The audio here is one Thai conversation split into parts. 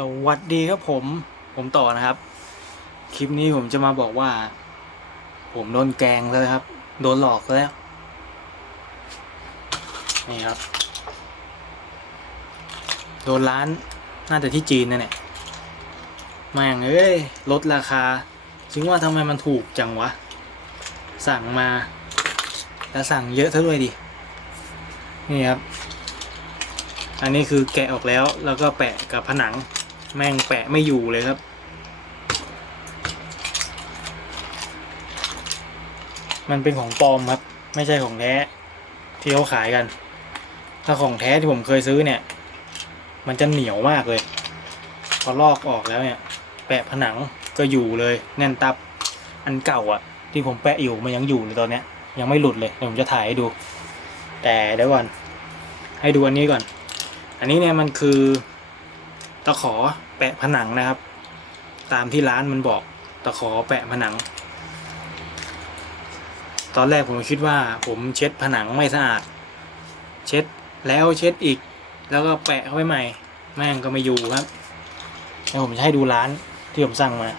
สวัสดีครับผมผมต่อนะครับ คลิปนี้ผมจะมาบอกว่า ผมโดนแกงแล้วครับ โดนหลอกแล้วนี่ครับ โดนร้านน่าจะที่จีนนั่นแหละแม่งเอ้ยลดราคาถึงว่าทำไมมันถูกจังวะ สั่งมา แล้วสั่งเยอะซะด้วยดินี่ครับอันนี้คือแกะออกแล้วแล้วก็แปะกับผนัง แม่งแปะไม่อยู่เลยครับ มันเป็นของปลอมครับ ไม่ใช่ของแท้ที่เขาขายกัน ถ้าของแท้ที่ผมเคยซื้อเนี่ย มันจะเหนียวมากเลย พอลอกออกแล้วเนี่ย แปะผนังก็อยู่เลยแน่นตับ อันเก่าอะ่ะ ที่ผมแปะอยู่มันยังอยู่เลยตอนเนี้ย ยังไม่หลุดเลยเดี๋ยวผมจะถ่ายให้ดู แต่เดี๋ยวก่อนให้ดูอันนี้ก่อน อันนี้เนี่ยมันคือ ตะขอแปะผนังนะครับ ตามที่ร้านมันบอกตะขอแปะผนัง ตอนแรกผมคิดว่า ผมเช็ดผนังไม่สะอาด เช็ดแล้วเช็ดอีก แล้วก็แปะเข้าไปใหม่ แม่งก็ไม่อยู่ครับเดี๋ยวผมจะให้ดูร้านที่ผมสั่งมา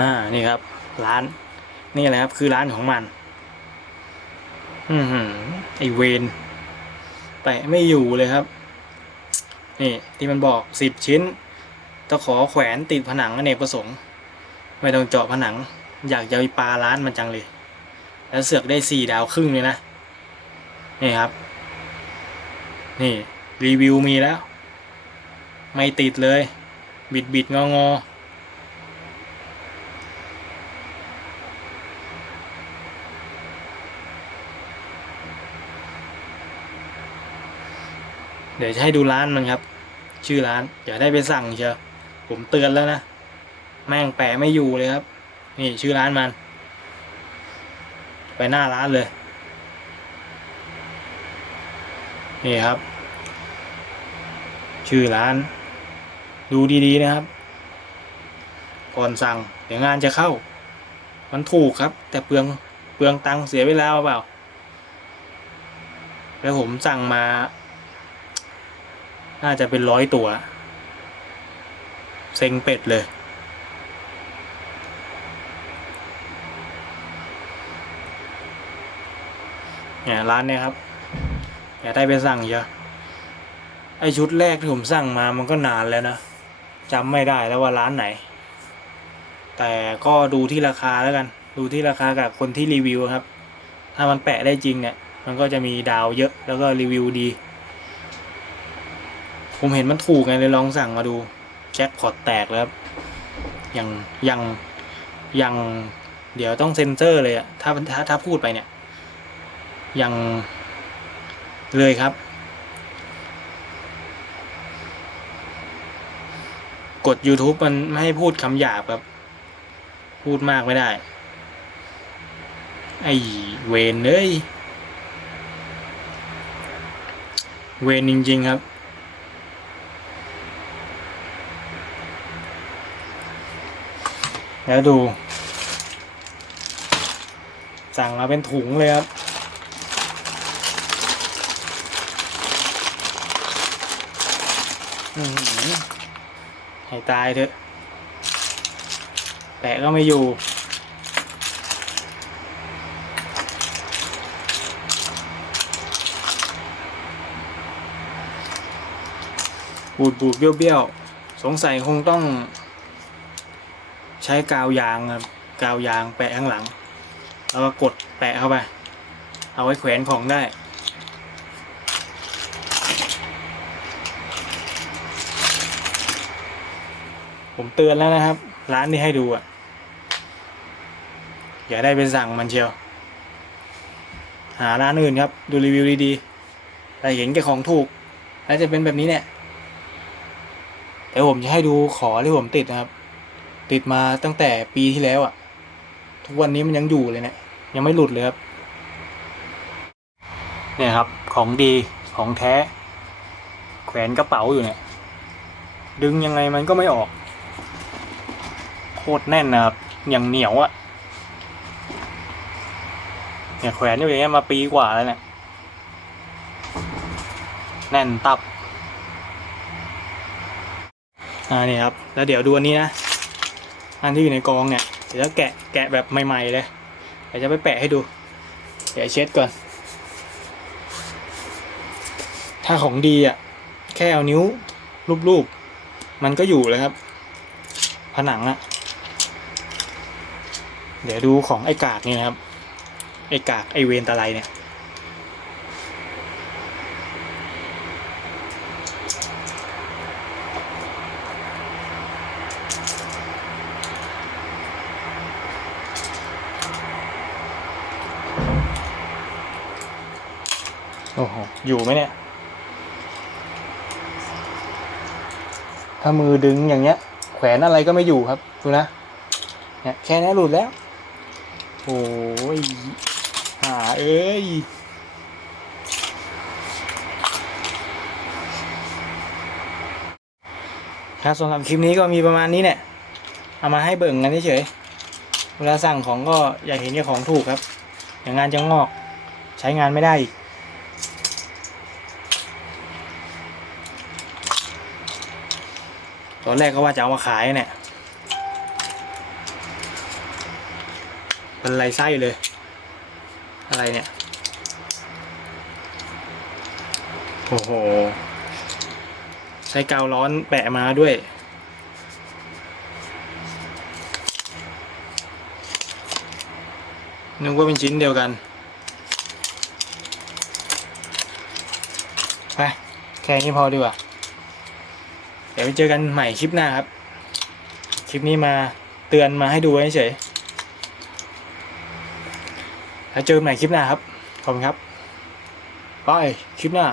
อ่านี่ครับ ร้าน นี่แหละครับ คือร้านของมัน อือหือไอเวน แปะไม่อยู่เลยครับ นี่ที่มันบอกสิบชิ้นตะขอแขวนติดผนังอเนกประสงค์ ไม่ต้องเจาะผนัง อยากจะไปปลาร้านมันจังเลย แล้วเสือกได้สี่ดาวครึ่งเลยนะ นี่ครับ นี่รีวิวมีแล้ว ไม่ติดเลย บิดบิดงองอ เดี๋ยวจะให้ดูร้านมันครับ ชื่อร้านอย่าได้ไปสั่งเชียวผมเตือนแล้วนะ แม่งแปะไม่อยู่เลยครับ นี่ชื่อร้านมัน ไปหน้าร้านเลย นี่ครับ ชื่อร้าน ดูดีๆนะครับ ก่อนสั่ง เดี๋ยวงานจะเข้า มันถูกครับ แต่เปลืองเปลืองตังค์เสียเวลาเปล่า แล้วผมสั่งมา น่าจะเป็นร้อยตัว เซ็งเป็ดเลย เนี่ยร้านเนี่ยครับอย่าได้ไปสั่งเยอะไอชุดแรกที่ผมสั่งมามันก็นานแล้วนะจำไม่ได้แล้วว่าร้านไหน แต่ก็ดูที่ราคาแล้วกัน ดูที่ราคากับคนที่รีวิวครับ ถ้ามันแปะได้จริงเนี่ย มันก็จะมีดาวเยอะแล้วก็รีวิวดี ผมเห็นมันถูกไงเลยลองสั่งมาดูแจ็คพอตแตกแล้วยังยังยังเดี๋ยวต้องเซ็นเซอร์เลยอะถ้าถ้าถ้าพูดไปเนี่ย ยังเลยครับ กด YouTube มันไม่ให้พูดคำหยาบครับ พูดมากไม่ได้ ไอเวนเอ้ยเวนจริง ๆ ครับ แล้วดู สั่งมาเป็นถุงเลยครับอื้อหือให้ตายเถอะ แปะก็ไม่อยู่ บูดบูดเบี้ยวเบี้ยว สงสัยคงต้อง ใช้กาวยางครับกาวยางแปะข้างหลัง แล้วก็กดแปะเข้าไป เอาไว้แขวนของได้ ผมเตือนแล้วนะครับ ร้านที่ให้ดูอะ อย่าได้ไปสั่งมันเชียว หาร้านอื่นครับ ดูรีวิวดีๆแต่เห็นแก่ของถูก แล้วจะเป็นแบบนี้เนี่ยเดี๋ยวผมจะให้ดูขอที่ผมติดนะครับ ติดมาตั้งแต่ปีที่แล้วอะ ทุกวันนี้มันยังอยู่เลยเนี่ยยังไม่หลุดเลยครับ เนี่ยครับของดีของแท้ แขวนกระเป๋าอยู่เนี่ย ดึงยังไงมันก็ไม่ออก โคตรแน่นนะครับอย่างเหนียวอะเนี่ยแขวนอยู่อย่างเงี้ยมาปีกว่าแล้วเนี่ยแน่นตับอ่านี่ครับ แล้วเดี๋ยวดูอันนี้นะ อันที่อยู่ในกองเนี่ยเดี๋ยวจะแกะแกะแบบใหม่ๆเลยเดี๋ยวจะไปแปะให้ดู เดี๋ยวเช็ดก่อน ถ้าของดีอะแค่เอานิ้วรูปๆมันก็อยู่เลยครับ ผนังอะเดี๋ยวดูของไอ้กากนี่นะครับ ไอ้กากไอ้เวนตะไลเนี่ย โอ้โห อยู่ไหมเนี่ย ถ้ามือดึงอย่างเงี้ย แขวนอะไรก็ไม่อยู่ครับ ดูนะ เนี่ยแค่นี้หลุดแล้ว โอ้ยหาเอ้ยครับสำหรับคลิปนี้ก็มีประมาณนี้เนี่ย เอามาให้เบิ่งกันเฉยๆเวลาสั่งของก็อยากเห็นแค่ของถูกครับ อย่างงานจะงอก ใช้งานไม่ได้อีก ตอนแรกก็ว่าจะเอามาขายเนี่ยเป็นไรไส้เลย อะไรเนี่ย โอ้โห ใช้กาวร้อนแปะมาด้วย นึกว่าเป็นชิ้นเดียวกัน ไป แค่นี้พอดีกว่า เดี๋ยวไปเจอกันใหม่คลิปหน้าครับ คลิปนี้มาเตือนมาให้ดูเฉยแล้วเจอกันใหม่คลิปหน้าครับ ขอบคุณครับ ไป คลิปหน้า